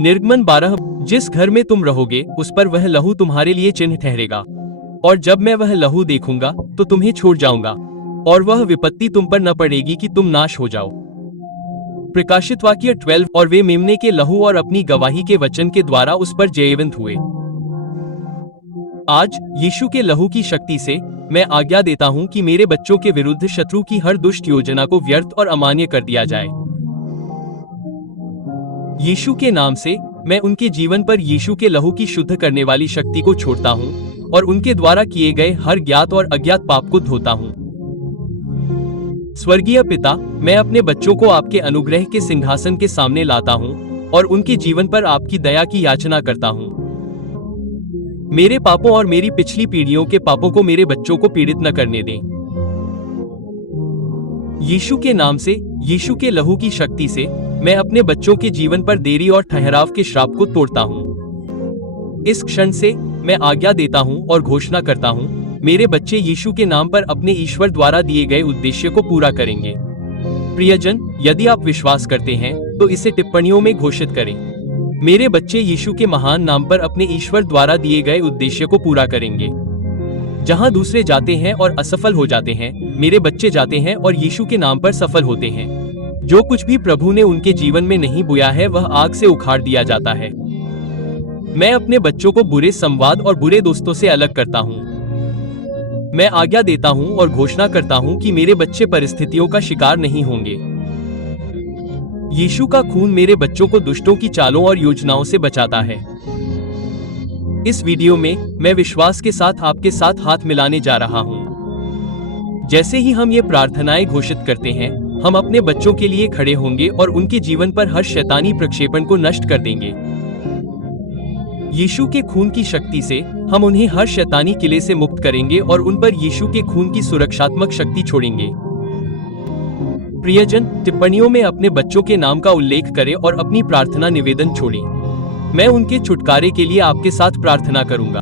निर्गमन 12। जिस घर में तुम रहोगे उस पर वह लहू तुम्हारे लिए चिन्ह ठहरेगा, और जब मैं वह लहू देखूंगा तो तुम्हें छोड़ जाऊंगा, और वह विपत्ति तुम पर न पड़ेगी कि तुम नाश हो जाओ। प्रकाशित वाक्य 12। और वे मेमने के लहू और अपनी गवाही के वचन के द्वारा उस पर जयवंत हुए। आज यीशु के लहू की शक्ति से मैं आज्ञा देता हूं कि मेरे बच्चों के विरुद्ध शत्रु की हर दुष्ट योजना को व्यर्थ और अमान्य कर दिया जाए। यीशु के नाम से मैं उनके जीवन पर यीशु के लहू की शुद्ध करने वाली शक्ति को छोड़ता हूं और उनके द्वारा किए गए हर ज्ञात और अज्ञात पाप को धोता हूं। स्वर्गीय पिता, मैं अपने बच्चों को आपके अनुग्रह के सिंहासन के सामने लाता हूं और उनके जीवन पर आपकी दया की याचना करता हूं। मेरे पापों और मेरी पिछली पीढ़ियों के पापों को मेरे बच्चों को पीड़ित न करने दें। यीशु के नाम से, यीशु के लहू की शक्ति से मैं अपने बच्चों के जीवन पर देरी और ठहराव के श्राप को तोड़ता हूं। इस क्षण से मैं आज्ञा देता हूं और घोषणा करता हूं, मेरे बच्चे यीशु के नाम पर अपने ईश्वर द्वारा दिए गए उद्देश्य को पूरा करेंगे। प्रियजन, यदि आप विश्वास करते हैं तो इसे टिप्पणियों में घोषित करें। मेरे बच्चे यीशु के महान नाम पर अपने ईश्वर द्वारा दिए गए उद्देश्य को पूरा करेंगे। जहां दूसरे जाते हैं और असफल हो जाते हैं, मेरे बच्चे जाते हैं और यीशु के नाम पर सफल होते हैं। जो कुछ भी प्रभु ने उनके जीवन में नहीं बोया है वह आग से उखाड़ दिया जाता है। मैं अपने बच्चों को बुरे संवाद और बुरे दोस्तों से अलग करता हूं। मैं आज्ञा देता हूं और घोषणा करता हूं कि मेरे बच्चे परिस्थितियों का शिकार नहीं होंगे। यीशु का खून मेरे बच्चों को दुष्टों की चालों और योजनाओं से बचाता है। इस वीडियो में मैं विश्वास के साथ आपके साथ हाथ मिलाने जा रहा हूं। जैसे ही हम ये प्रार्थनाएं घोषित करते हैं, हम अपने बच्चों के लिए खड़े होंगे और उनके जीवन पर हर शैतानी प्रक्षेपण को नष्ट कर देंगे। यीशु के खून की शक्ति से हम उन्हें हर शैतानी किले से मुक्त करेंगे और उन पर यीशु के खून की सुरक्षात्मक शक्ति छोड़ेंगे। प्रियजन, टिप्पणियों में अपने बच्चों के नाम का उल्लेख करें और अपनी प्रार्थना निवेदन छोड़ें। मैं उनके छुटकारे के लिए आपके साथ प्रार्थना करूंगा,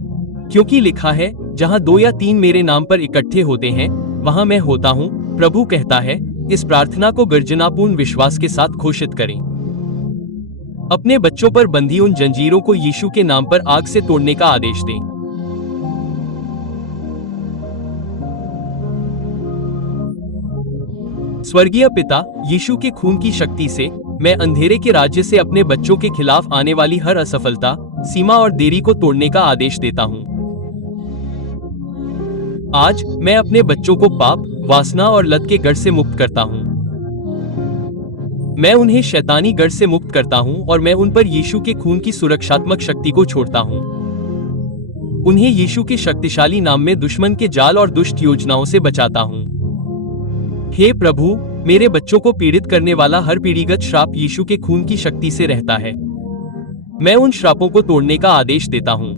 क्योंकि लिखा है, जहां 2 या 3 मेरे नाम पर इकट्ठे होते हैं वहां मैं होता हूं, प्रभु कहता है। इस प्रार्थना को गर्जनापूर्ण विश्वास के साथ घोषित करें। अपने बच्चों पर बंधी उन जंजीरों को यीशु के नाम पर आग से तोड़ने का आदेश दें। स्वर्गीय पिता, यीशु के खून की शक्ति से मैं अंधेरे के राज्य से अपने बच्चों के खिलाफ आने वाली हर असफलता, सीमा और देरी को तोड़ने का आदेश देता हूं। आज मैं अपने बच्चों को पाप, वासना और लत के गढ़ से मुक्त करता हूं। मैं उन्हें शैतानी गढ़ से मुक्त करता हूं और मैं उन पर यीशु के खून की सुरक्षात्मक शक्ति को छोड़ता हूं। उन्हें यीशु के शक्तिशाली नाम में दुश्मन के जाल और दुष्ट योजनाओं से बचाता हूं। हे प्रभु, मेरे बच्चों को पीड़ित करने वाला हर पीढ़ीगत श्राप यीशु के खून की शक्ति से रहता है। मैं उन श्रापों को तोड़ने का आदेश देता हूं।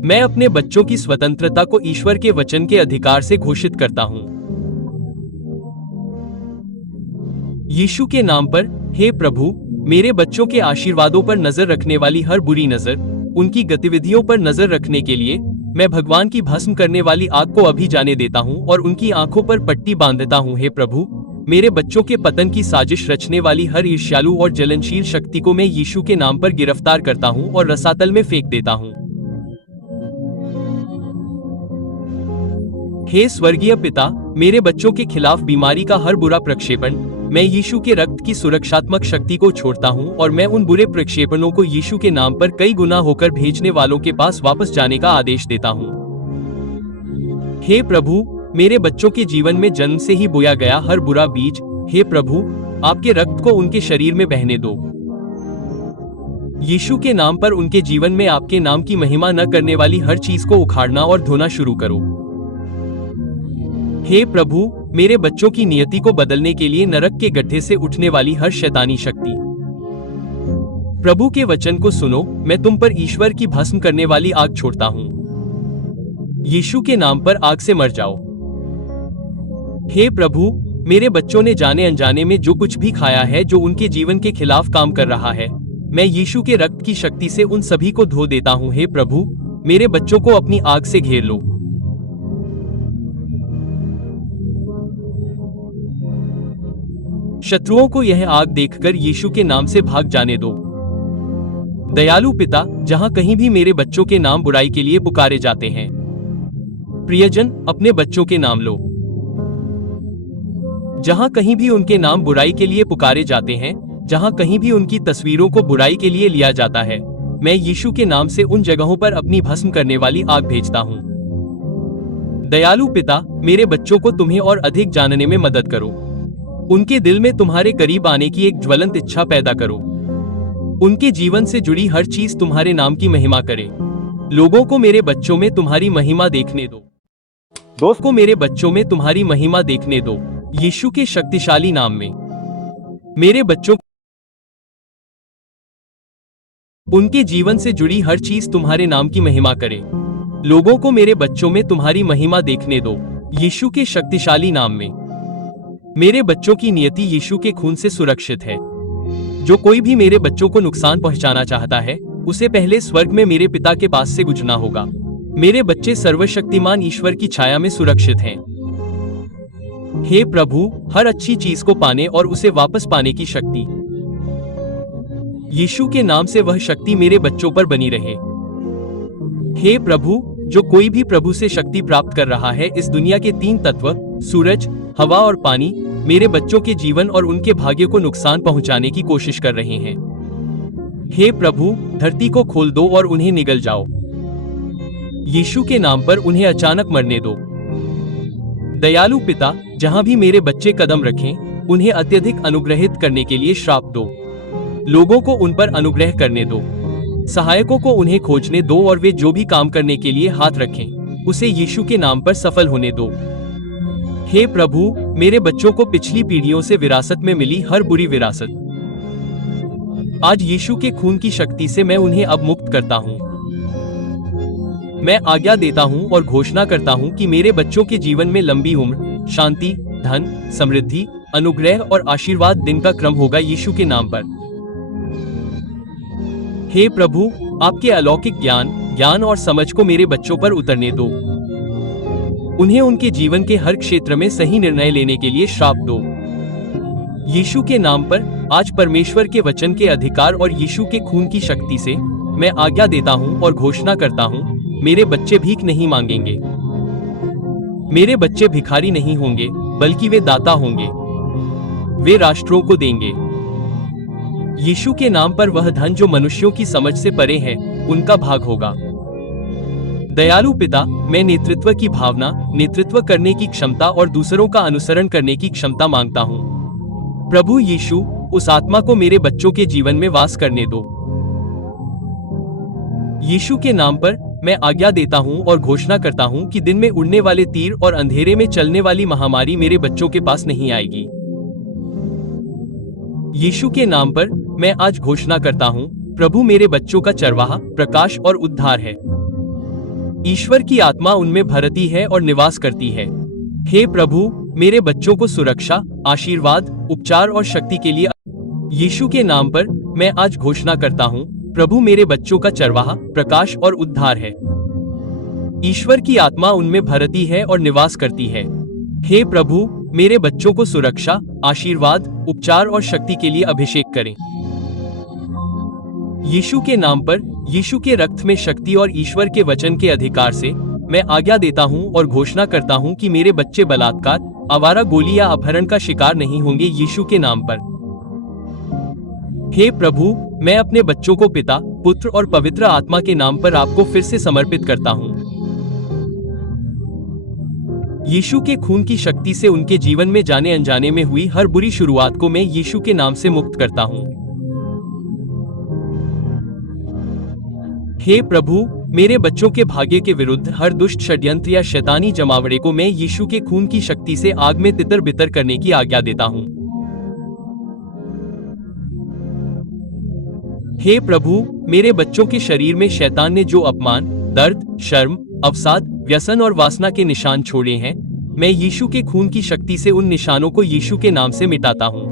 मैं अपने बच्चों की स्वतंत्रता को ईश्वर के वचन के अधिकार से घोषित करता हूं। यीशु के नाम पर, हे प्रभु, मेरे बच्चों के आशीर्वादों पर नजर रखने वाली हर बुरी नजर, उनकी गतिविधियों पर नजर रखने के लिए मैं भगवान की भस्म करने वाली आग को अभी जाने देता हूं और उनकी आंखों पर पट्टी बांधता हूं। हे प्रभु, मेरे बच्चों के पतन की साजिश रचने वाली हर ईर्ष्यालु और जलनशील शक्ति को मैं यीशु के नाम पर गिरफ्तार करता हूं और रसातल में फेंक देता हूं। हे स्वर्गीय पिता, मेरे बच्चों के खिलाफ बीमारी का हर बुरा प्रक्षेपण मैं यीशु के रक्त की सुरक्षात्मक शक्ति को छोड़ता हूं और मैं उन बुरे प्रक्षेपणों को यीशु के नाम पर कई गुना होकर भेजने वालों के पास वापस जाने का आदेश देता हूं। हे प्रभु, मेरे बच्चों के जीवन में जन्म से ही बोया गया हर बुरा बीज, हे प्रभु, आपके रक्त को उनके शरीर में बहने दो। यीशु के नाम पर उनके जीवन में आपके नाम की महिमा न करने वाली हर चीज को उखाड़ना और धोना शुरू करो। हे प्रभु, मेरे बच्चों की नियति को बदलने के लिए नरक के गड्ढे से उठने वाली हर शैतानी शक्ति, प्रभु के वचन को सुनो। मैं तुम पर ईश्वर की भस्म करने वाली आग छोड़ता हूं। यीशु के नाम पर आग से मर जाओ। हे प्रभु, मेरे बच्चों ने जाने अनजाने में जो कुछ भी खाया है जो उनके जीवन के खिलाफ काम कर रहा है, मैं यीशु के रक्त की शक्ति से उन सभी को धो देता हूं। हे प्रभु, मेरे बच्चों को अपनी आग से घेर लो। शत्रुओं को यह आग देखकर यीशु के नाम से भाग जाने दो। दयालु पिता, जहां कहीं भी मेरे बच्चों के नाम बुराई के लिए पुकारे जाते हैं, प्रियजन, अपने बच्चों के नाम लो। जहां कहीं भी उनके नाम बुराई के लिए पुकारे जाते हैं, जहां कहीं भी उनकी तस्वीरों को बुराई के लिए लिया जाता है, मैं यीशु के नाम से उन जगहों पर अपनी भस्म करने वाली आग भेजता हूं। दयालु पिता, मेरे बच्चों को तुम्हें और अधिक जानने में मदद करो। उनके दिल में तुम्हारे करीब आने की एक ज्वलंत इच्छा पैदा करो। उनके जीवन से जुड़ी हर चीज तुम्हारे नाम की महिमा करे। लोगों को मेरे बच्चों में तुम्हारी महिमा देखने दो। दोस्त को मेरे बच्चों में तुम्हारी महिमा देखने दो। यीशु के शक्तिशाली नाम में मेरे बच्चों, उनके जीवन से जुड़ी हर चीज तुम्हारे नाम की महिमा करे। लोगों को मेरे बच्चों में तुम्हारी महिमा देखने दो। यीशु के शक्तिशाली नाम में मेरे बच्चों की नियति यीशु के खून से सुरक्षित है। जो कोई भी मेरे बच्चों को नुकसान पहुंचाना चाहता है, उसे पहले स्वर्ग में मेरे पिता के पास से गुजरना होगा। मेरे बच्चे सर्वशक्तिमान ईश्वर की छाया में सुरक्षित हैं। हे प्रभु, हर अच्छी चीज को पाने और उसे वापस पाने की शक्ति, यीशु के नाम से वह शक्ति मेरे बच्चों पर बनी रहे। हे प्रभु, जो कोई भी प्रभु से शक्ति प्राप्त कर रहा है, इस दुनिया के 3 तत्व सूरज, हवा और पानी मेरे बच्चों के जीवन और उनके भाग्य को नुकसान पहुंचाने की कोशिश कर रहे हैं। हे प्रभु, धरती को खोल दो और उन्हें निगल जाओ। यीशु के नाम पर उन्हें अचानक मरने दो। दयालु पिता, जहां भी मेरे बच्चे कदम रखें, उन्हें अत्यधिक अनुग्रहित करने के लिए श्राप दो। लोगों को उन पर अनुग्रह करने दो। सहायकों को उन्हें खोजने दो और वे जो भी काम करने के लिए हाथ रखें, उसे यीशु के नाम पर सफल होने दो। हे प्रभु, मेरे बच्चों को पिछली पीढ़ियों से विरासत में मिली हर बुरी विरासत, आज यीशु के खून की शक्ति से मैं उन्हें अब मुक्त करता हूं। मैं आज्ञा देता हूं और घोषणा करता हूं कि मेरे बच्चों के जीवन में लंबी उम्र, शांति, धन, समृद्धि, अनुग्रह और आशीर्वाद दिन का क्रम होगा यीशु के नाम पर। हे प्रभु, आपके अलौकिक ज्ञान और समझ को मेरे बच्चों पर उतरने दो। उन्हें उनके जीवन के हर क्षेत्र में सही निर्णय लेने के लिए श्राप दो। यीशु के नाम पर आज परमेश्वर के वचन के अधिकार और यीशु के खून की शक्ति से मैं आज्ञा देता हूं और घोषणा करता हूं, मेरे बच्चे भीख नहीं मांगेंगे। मेरे बच्चे भिखारी नहीं होंगे, बल्कि वे दाता होंगे। वे राष्ट्रों को देंगे। यीशु के नाम पर वह धन जो मनुष्यों की समझ से परे है, उनका भाग होगा। दयालु पिता, मैं नेतृत्व की भावना, नेतृत्व करने की क्षमता और दूसरों का अनुसरण करने की क्षमता मांगता हूं। प्रभु यीशु, उस आत्मा को मेरे बच्चों के जीवन में वास करने दो। यीशु के नाम पर मैं आज्ञा देता हूं और घोषणा करता हूं कि दिन में उड़ने वाले तीर और अंधेरे में चलने वाली महामारी मेरे बच्चों के पास नहीं आएगी। यीशु के नाम पर मैं आज घोषणा करता हूं, प्रभु मेरे बच्चों का चरवाहा, प्रकाश और उद्धार है। ईश्वर की आत्मा उनमें भरती है और निवास करती है। हे प्रभु, मेरे बच्चों को सुरक्षा, आशीर्वाद, उपचार और शक्ति के लिए यीशु के नाम पर मैं आज घोषणा करता हूं, प्रभु मेरे बच्चों का चरवाहा, प्रकाश और उद्धार है। ईश्वर की आत्मा उनमें भरती है और निवास करती है। हे प्रभु, मेरे बच्चों को सुरक्षा, आशीर्वाद, उपचार और शक्ति के लिए अभिषेक करें। यीशु के नाम पर, यीशु के रक्त में शक्ति और ईश्वर के वचन के अधिकार से मैं आज्ञा देता हूं और घोषणा करता हूं कि मेरे बच्चे बलात्कार, आवारा गोली या अपहरण का शिकार नहीं होंगे यीशु के नाम पर। हे प्रभु, मैं अपने बच्चों को पिता, पुत्र और पवित्र आत्मा के नाम पर आपको फिर से समर्पित करता हूं। यीशु के खून की शक्ति से उनके जीवन में जाने अनजाने में हुई हर बुरी शुरुआत को मैं यीशु के नाम से मुक्त करता हूं। हे प्रभु, मेरे बच्चों के भाग्य के विरुद्ध हर दुष्ट षड्यंत्र या शैतानी जमावड़े को मैं यीशु के खून की शक्ति से आग में तितर बितर करने की आज्ञा देता हूं। हे प्रभु, मेरे बच्चों के शरीर में शैतान ने जो अपमान, दर्द, शर्म, अवसाद, व्यसन और वासना के निशान छोड़े हैं, मैं यीशु के खून की शक्ति से उन निशानों को यीशु के नाम से मिटाता हूं।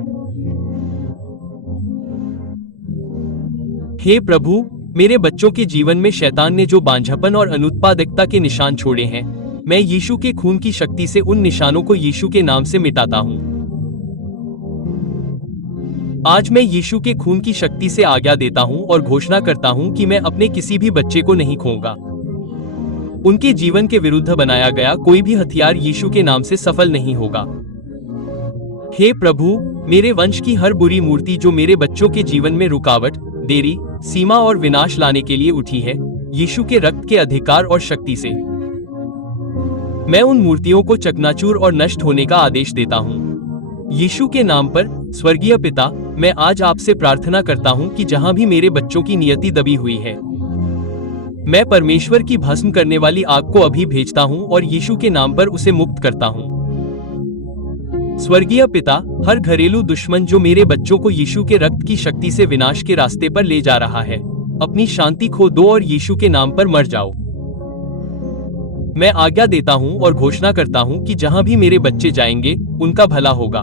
हे प्रभु, मेरे बच्चों के जीवन में शैतान ने जो बांझपन और अनुत्पादकता के निशान छोड़े हैं, मैं यीशु के खून की शक्ति से उन निशानों को यीशु के नाम से मिटाता हूं। आज मैं यीशु के खून की शक्ति से आज्ञा देता हूं और घोषणा करता हूं कि मैं अपने किसी भी बच्चे को नहीं खोऊंगा। उनके जीवन के विरुद्ध बनाया गया कोई भी हथियार यीशु के नाम से सफल नहीं होगा। हे प्रभु, मेरे वंश की हर बुरी मूर्ति जो मेरे बच्चों के जीवन में रुकावट, देरी, सीमा और विनाश लाने के लिए उठी है, यीशु के रक्त के अधिकार और शक्ति से मैं उन मूर्तियों को चकनाचूर और नष्ट होने का आदेश देता हूं। यीशु के नाम पर स्वर्गीय पिता, मैं आज आपसे प्रार्थना करता हूं कि जहां भी मेरे बच्चों की नियति दबी हुई है, मैं परमेश्वर की भस्म करने वाली आग को अभी भेजता हूं और यीशु के नाम पर उसे मुक्त करता हूं। स्वर्गीय पिता, हर घरेलू दुश्मन जो मेरे बच्चों को यीशु के रक्त की शक्ति से विनाश के रास्ते पर ले जा रहा है, अपनी शांति खो दो और यीशु के नाम पर मर जाओ। मैं आज्ञा देता हूं और घोषणा करता हूं कि जहां भी मेरे बच्चे जाएंगे, उनका भला होगा।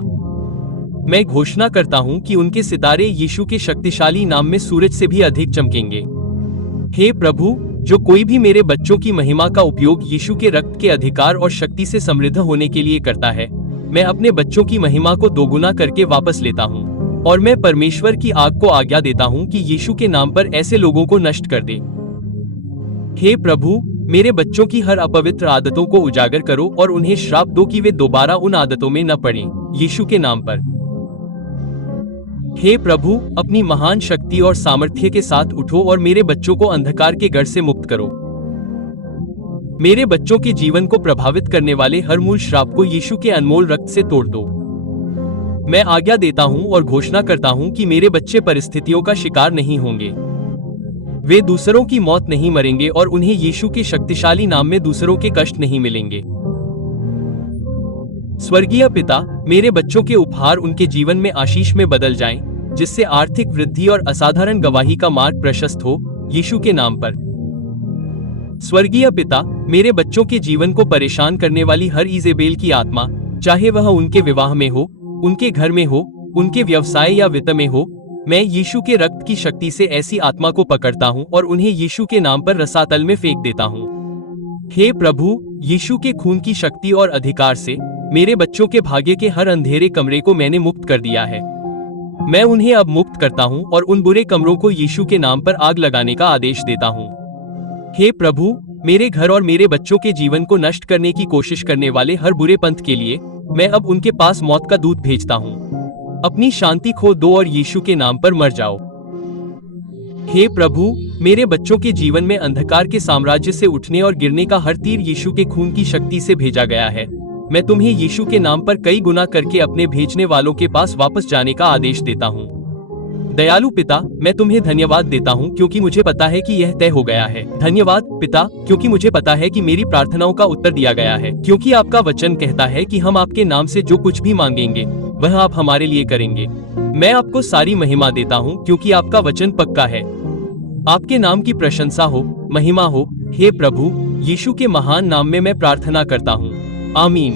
मैं घोषणा करता हूं कि उनके सितारे यीशु के शक्तिशाली नाम में सूरज से भी अधिक चमकेंगे। हे प्रभु, जो कोई भी मेरे बच्चों की महिमा का उपयोग यीशु के रक्त के अधिकार और शक्ति से समृद्ध होने के लिए करता है, मैं अपने बच्चों की महिमा को दोगुना करके वापस लेता हूं और मैं परमेश्वर की आग को आज्ञा देता हूं कि यीशु के नाम पर ऐसे लोगों को नष्ट कर दे। हे प्रभु, मेरे बच्चों की हर अपवित्र आदतों को उजागर करो और उन्हें श्राप दो कि वे दोबारा उन आदतों में न पड़ें, यीशु के नाम पर। हे प्रभु, अपनी महान शक्ति और सामर्थ्य के साथ उठो और मेरे बच्चों को अंधकार के गढ़ से मुक्त करो। मेरे बच्चों के जीवन को प्रभावित करने वाले हर मूल श्राप को यीशु के अनमोल रक्त से तोड़ दो। मैं आज्ञा देता हूं और घोषणा करता हूं कि मेरे बच्चे परिस्थितियों का शिकार नहीं होंगे। वे दूसरों की मौत नहीं मरेंगे और उन्हें यीशु के शक्तिशाली नाम में दूसरों के कष्ट नहीं मिलेंगे। स्वर्गीय पिता, मेरे बच्चों के उपहार उनके जीवन में आशीष में बदल जाएं, जिससे आर्थिक वृद्धि और असाधारण गवाही का मार्ग प्रशस्त हो, यीशु के नाम पर। स्वर्गीय पिता, मेरे बच्चों के जीवन को परेशान करने वाली हर इजेबेल की आत्मा, चाहे वह उनके विवाह में हो, उनके घर में हो, उनके व्यवसाय या वित्त में हो, मैं यीशु के रक्त की शक्ति से ऐसी आत्मा को पकड़ता हूं और उन्हें यीशु के नाम पर रसातल में फेंक देता हूं। हे प्रभु, यीशु के खून की शक्ति और अधिकार से मेरे बच्चों के भाग्य के हर अंधेरे कमरे को मैंने मुक्त कर दिया है। मैं उन्हें अब मुक्त करता हूं और उन बुरे कमरों को यीशु के नाम पर आग लगाने का आदेश देता हूं। हे प्रभु, मेरे घर और मेरे बच्चों के जीवन को नष्ट करने की कोशिश करने वाले हर बुरे पंथ के लिए मैं अब उनके पास मौत का दूत भेजता हूं। अपनी शांति खो दो और यीशु के नाम पर मर जाओ। हे प्रभु, मेरे बच्चों के जीवन में अंधकार के साम्राज्य से उठने और गिरने का हर तीर यीशु के खून की शक्ति से भेजा गया है। मैं तुम्हें यीशु के नाम पर कई गुना करके अपने भेजने वालों के पास वापस जाने का आदेश देता हूँ। दयालु पिता, मैं तुम्हें धन्यवाद देता हूँ क्योंकि मुझे पता है कि यह तय हो गया है। धन्यवाद पिता, क्योंकि मुझे पता है कि मेरी प्रार्थनाओं का उत्तर दिया गया है, क्योंकि आपका वचन कहता है कि हम आपके नाम से जो कुछ भी मांगेंगे वह आप हमारे लिए करेंगे। मैं आपको सारी महिमा देता हूँ क्योंकि आपका वचन पक्का है। आपके नाम की प्रशंसा हो, महिमा हो। हे प्रभु, यीशु के महान नाम में मैं प्रार्थना करता हूँ। आमीन।